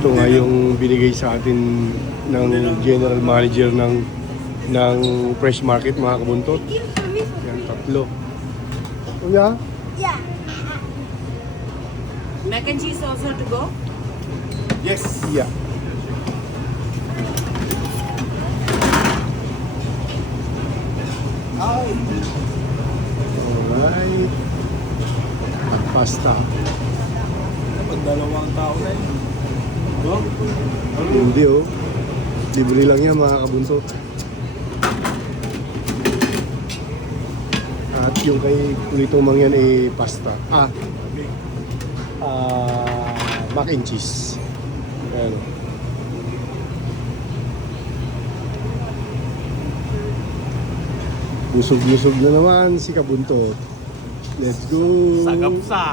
Ito nga yung binigay sa atin ng general manager ng fresh market, mga kabuntot. Yan, tatlo. Kuya? Yeah. Mac and cheese also to go? Yes. Yeah. Alright. At pasta. Pag dalawang tao na yun. No? Hindi oh. Libre lang yan, mga kabuntot. At yung kay Kulitong Mangyan ay pasta. Mac and cheese. Ayan. Busog-busog na naman si Kabuntot. Let's go! Sagap-sa!